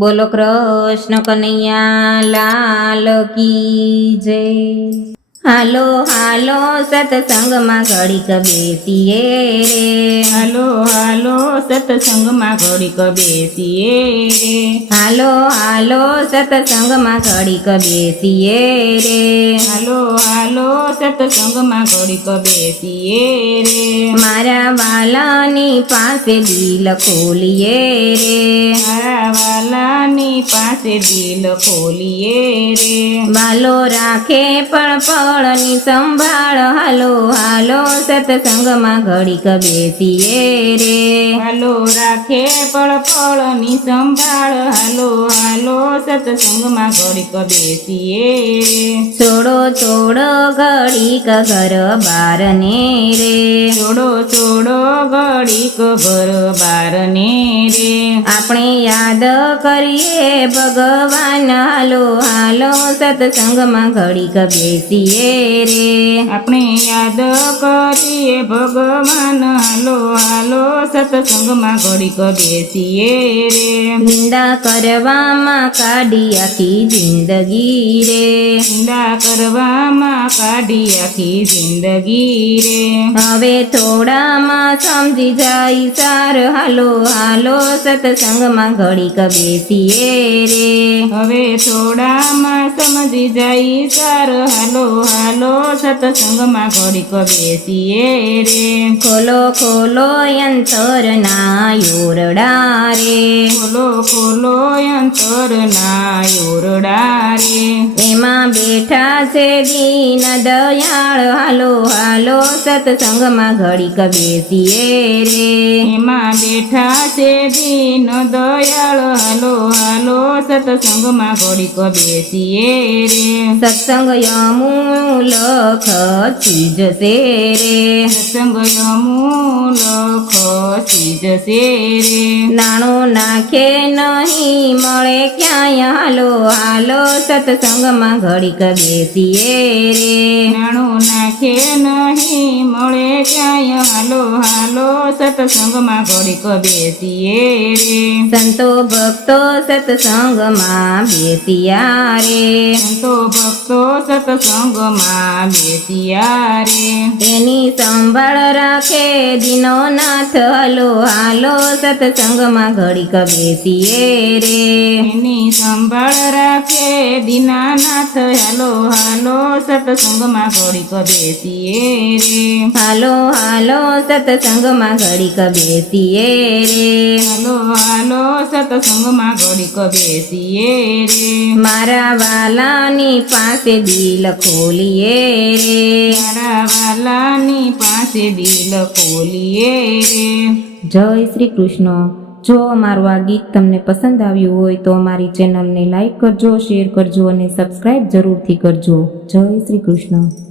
બોલો કૃષ્ણ કનૈયા લાલ કી જય। હાલો હાલો સત્સંગમાં ઘડીક બેસીએ રે, હાલો હાલો સત્સંગમાં ઘડીક બેસીએ રે, હાલો હાલો સત્સંગમાં ઘડીક બેસીએ રે, હાલો હાલો સત્સંગમાં ઘડીક બેસીએ રે, મારા વાલાની પાસે દિલ ખોલીએ રે, મારા વાલાની પાસે દિલ ખોલીએ રે, વાલો રાખે પણ પળની સંભાળ, હાલો હાલો સત્સંગમાં ઘડીક બેસીએ રે, હાલો રાખે પળની સંભાળ, હાલો હાલો સત્સંગમાં ઘડીક બેસીએ રે, છોડો છોડો ઘડીક ઘર બારને રે, છોડો છોડો ઘડીક ઘર બારને રે, આપણે યાદ કરીએ ભગવાન, હાલો હાલો સત્સંગમાં ઘડીક બેસીએ રે, આપણે યાદ કરીએ ભગવાન, હાલો હાલો સત્સંગમાં ઘડીક બેસીએ રે, નિંદા કરવામાં કાઢી આખી જિંદગી રે, નિંદા કરવામાં કાઢી આખી જિંદગી રે, હવે થોડામાં સમજી જાય સાર, હાલો હાલો સત્સંગમાં ઘડીક બેસીએ રે, હવે થોડામાં સમજી જાય સાર, હાલો હાલો સત્સંગમાં ઘડીક બેસીએ રે, ખોલો ખોલો અંતરના યોરડા રે, ખોલો ખોલો અંતરના યોરડા રે, એમાં બેઠા છે દીન દયાળ, હાલો હાલો સત્સંગમાં ઘડીક બેસીએ રે, એમાં બેઠા છે દીન દયાળ, હાલો હાલો સત્સંગમાં ઘડીક બેસીએ રે, સત્સંગ અમૂલક ચીજ છે રે, સત્સંગ અમૂલક ચીજ છે રે, નાણું નાખે નહીં મળે ક્યાંય, હાલો હાલો સત્સંગમાં ઘડીક બેસીએ રે, નાણું નાખે નહીં મળે ક્યાંય, હાલો હાલો સત્સંગમાં ઘડીક બેસીએ રે, સંતો ભક્તો સત્સંગમાં બેસિયા રે, સંતો ભક્તો સત્સંગમાં બેસિયા રે, એની સંભાળ રાખે દીનો નાથ, હાલો હાલો સત્સંગમાં ઘડીક બેસીએ રે, એની સંભાળ રાખે દીનાનાથ, હાલો હાલો સત્સંગમાં ઘડીક બેસીએ રે, હાલો હાલો સત્સંગમાં ઘડીક બેસીએ રે, હાલો હાલો સત્સંગમાં ઘડીક બેસીએ રે, મારા વાલાની પાસે દિલ ખોલીએ રે, મારા વાલાની પાસે દિલ ખોલીએ રે। જય શ્રી કૃષ્ણ। જો અમારું આ ગીત તમને પસંદ આવ્યું હોય તો અમારી ચેનલને લાઈક કરજો, શેર કરજો અને સબસ્ક્રાઈબ જરૂરથી કરજો। જય શ્રી કૃષ્ણ।